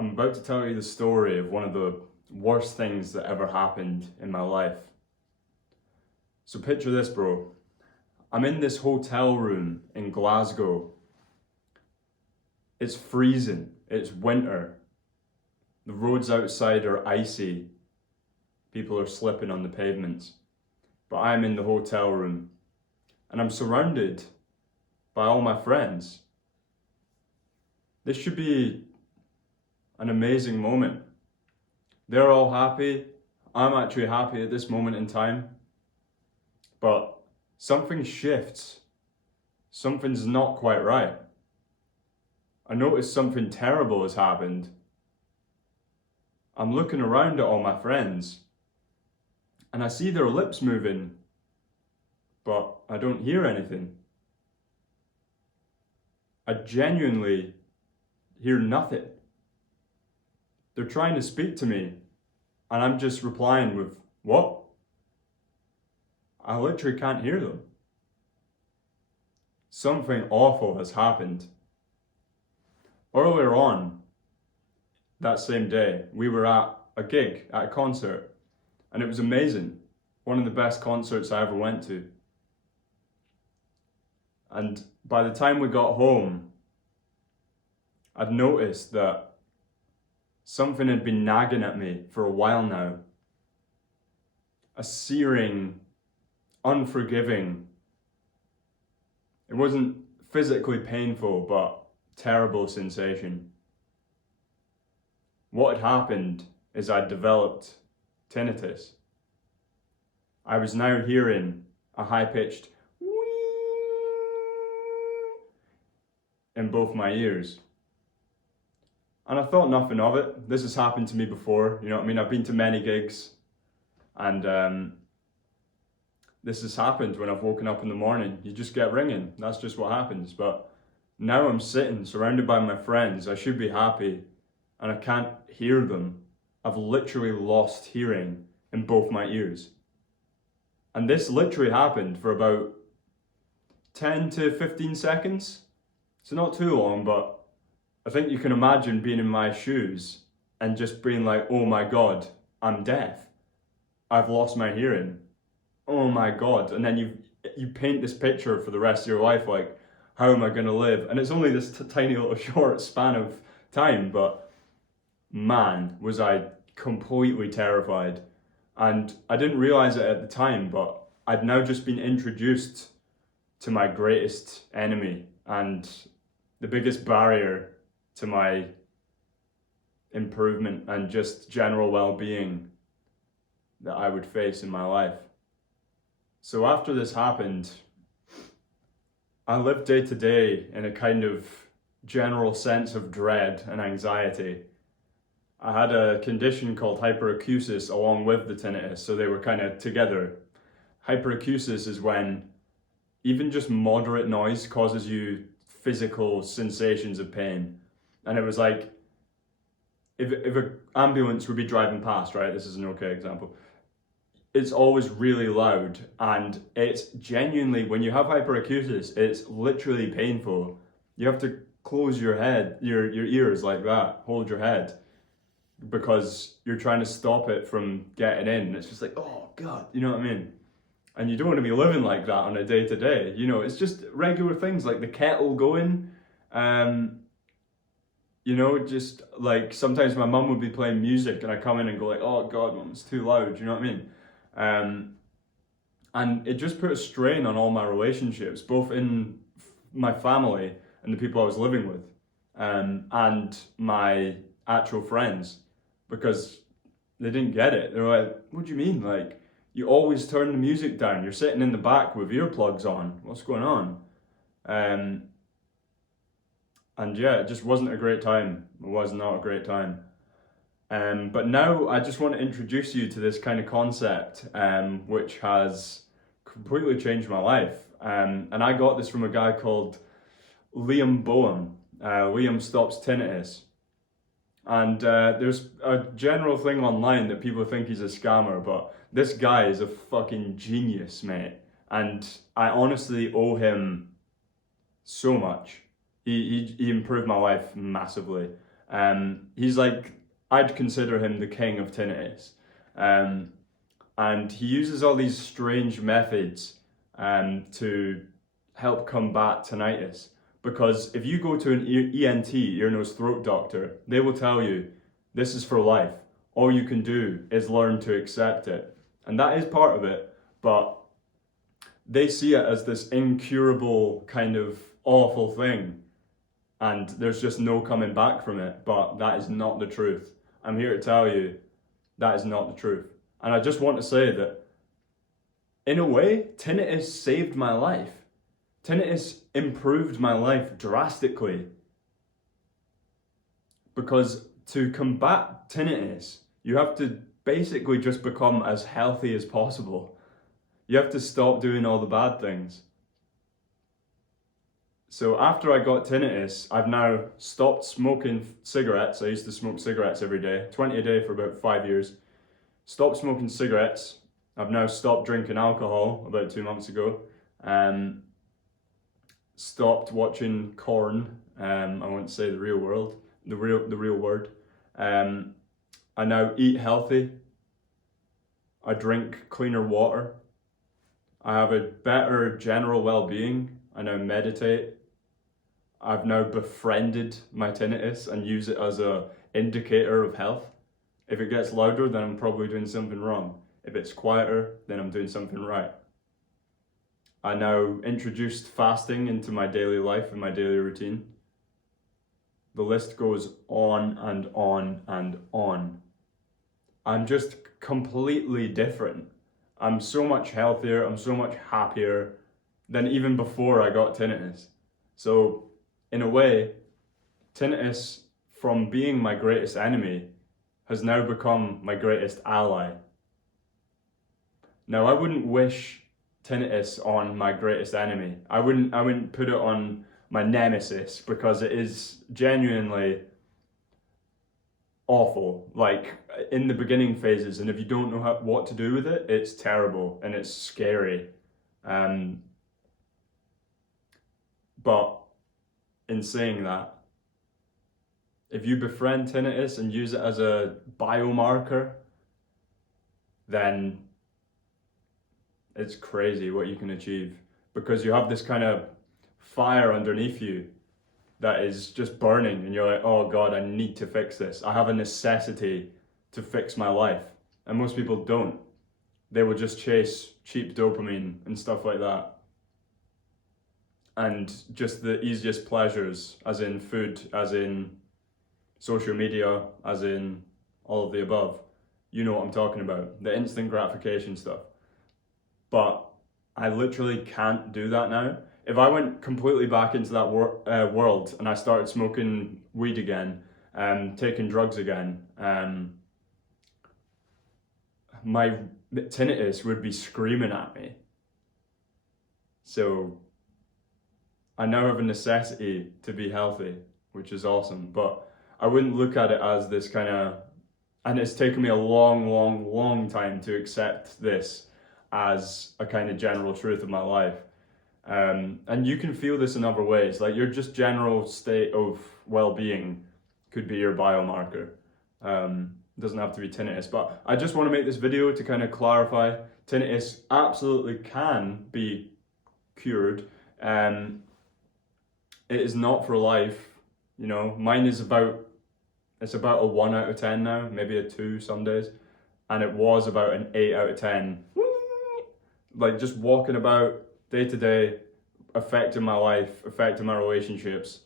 I'm about to tell you the story of one of the worst things that ever happened in my life. So picture this, bro. I'm in this hotel room in Glasgow. It's freezing. It's winter. The roads outside are icy. People are slipping on the pavements. But I'm in the hotel room and I'm surrounded by all my friends. This should be an amazing moment. They're all happy. I'm actually happy at this moment in time. But something shifts. Something's not quite right. I notice something terrible has happened. I'm looking around at all my friends and I see their lips moving, but I don't hear anything. I genuinely hear nothing. They're trying to speak to me and I'm just replying with, "What?" I literally can't hear them. Something awful has happened. Earlier on that same day, we were at a gig, at a concert, and it was amazing. One of the best concerts I ever went to. And by the time we got home, I'd noticed that something had been nagging at me for a while now. A searing, unforgiving. It wasn't physically painful, but terrible sensation. What had happened is I'd developed tinnitus. I was now hearing a high-pitched in both my ears. And I thought nothing of it. This has happened to me before, you know what I mean? I've been to many gigs and this has happened when I've woken up in the morning. You just get ringing, that's just what happens. But now I'm sitting surrounded by my friends, I should be happy, and I can't hear them. I've literally lost hearing in both my ears. And this literally happened for about 10 to 15 seconds. So not too long, but I think you can imagine being in my shoes and just being like, oh my God, I'm deaf. I've lost my hearing. Oh my God. And then you paint this picture for the rest of your life, like, how am I gonna live? And it's only this tiny little short span of time, but man, was I completely terrified. And I didn't realize it at the time, but I'd now just been introduced to my greatest enemy and the biggest barrier to my improvement and just general well-being that I would face in my life. So after this happened, I lived day to day in a kind of general sense of dread and anxiety. I had a condition called hyperacusis along with the tinnitus, so they were kind of together. Hyperacusis is when even just moderate noise causes you physical sensations of pain. And it was like, if an ambulance would be driving past, right? This is an okay example. It's always really loud, and it's genuinely, when you have hyperacusis, it's literally painful. You have to close your head, your ears like that, hold your head, because you're trying to stop it from getting in. It's just like, oh God, you know what I mean? And you don't want to be living like that on a day to day. You know, it's just regular things like the kettle going. You know, just like sometimes my mum would be playing music and I come in and go like, oh God, mum, it's too loud. You know what I mean? And it just put a strain on all my relationships, both in my family and the people I was living with, and my actual friends, because they didn't get it. They were like, what do you mean? Like, you always turn the music down. You're sitting in the back with earplugs on. What's going on? And yeah, it just wasn't a great time. It was not a great time. But now I just want to introduce you to this kind of concept, which has completely changed my life. And I got this from a guy called Liam Boehm. Liam Stops Tinnitus. And there's a general thing online that people think he's a scammer, but this guy is a fucking genius, mate. And I honestly owe him so much. He improved my life massively. He's like, I'd consider him the king of tinnitus. And he uses all these strange methods to help combat tinnitus. Because if you go to an ENT, ear, nose, throat doctor, they will tell you, this is for life. All you can do is learn to accept it. And that is part of it, but they see it as this incurable kind of awful thing. And there's just no coming back from it, but that is not the truth. I'm here to tell you, that is not the truth. And I just want to say that, in a way, tinnitus saved my life. Tinnitus improved my life drastically. Because to combat tinnitus, you have to basically just become as healthy as possible. You have to stop doing all the bad things. So after I got tinnitus, I've now stopped smoking cigarettes. I used to smoke cigarettes every day, 20 a day for about 5 years. Stopped smoking cigarettes. I've now stopped drinking alcohol about 2 months ago. Stopped watching porn. I won't say the real word. I now eat healthy. I drink cleaner water. I have a better general well-being. I now meditate. I've now befriended my tinnitus and use it as an indicator of health. If it gets louder, then I'm probably doing something wrong. If it's quieter, then I'm doing something right. I now introduced fasting into my daily life and my daily routine. The list goes on and on and on. I'm just completely different. I'm so much healthier, I'm so much happier than even before I got tinnitus. So, in a way, tinnitus, from being my greatest enemy, has now become my greatest ally. Now, I wouldn't wish tinnitus on my greatest enemy. I wouldn't put it on my nemesis, because it is genuinely awful, like in the beginning phases, and if you don't know what to do with it, it's terrible and it's scary. But in saying that, if you befriend tinnitus and use it as a biomarker, then it's crazy what you can achieve, because you have this kind of fire underneath you that is just burning, and you're like, oh God, I need to fix this. I have a necessity to fix my life. And most people don't. They will just chase cheap dopamine and stuff like that. And just the easiest pleasures, as in food, as in social media, as in all of the above. You know what I'm talking about, the instant gratification stuff. But I literally can't do that now. If I went completely back into that world and I started smoking weed again, taking drugs again, my tinnitus would be screaming at me. So I now have a necessity to be healthy, which is awesome. But I wouldn't look at it as this kind of, and it's taken me a long time to accept this as a kind of general truth of my life. And you can feel this in other ways, like your just general state of well-being could be your biomarker. It doesn't have to be tinnitus, but I just want to make this video to kind of clarify, tinnitus absolutely can be cured. It is not for life, you know. Mine is about a 1 out of 10 now, maybe a 2 some days, and it was about an 8 out of 10. Like just walking about day to day, affecting my life, affecting my relationships,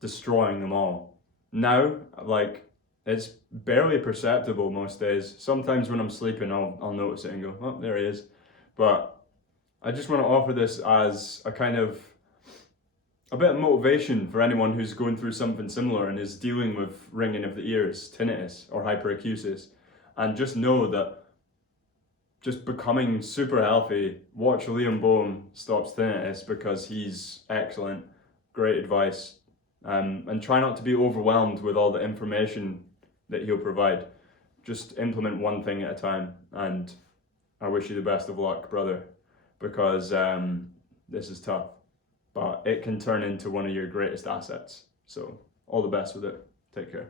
destroying them all. Now, like, it's barely perceptible most days. Sometimes when I'm sleeping, I'll notice it and go, oh, there he is. But I just want to offer this as a kind of a bit of motivation for anyone who's going through something similar and is dealing with ringing of the ears, tinnitus, or hyperacusis. And just know that just becoming super healthy, watch Liam Boehm Stops Tinnitus, because he's excellent, great advice. And try not to be overwhelmed with all the information that he'll provide. Just implement one thing at a time, and I wish you the best of luck, brother, because this is tough, but it can turn into one of your greatest assets. So all the best with it. Take care.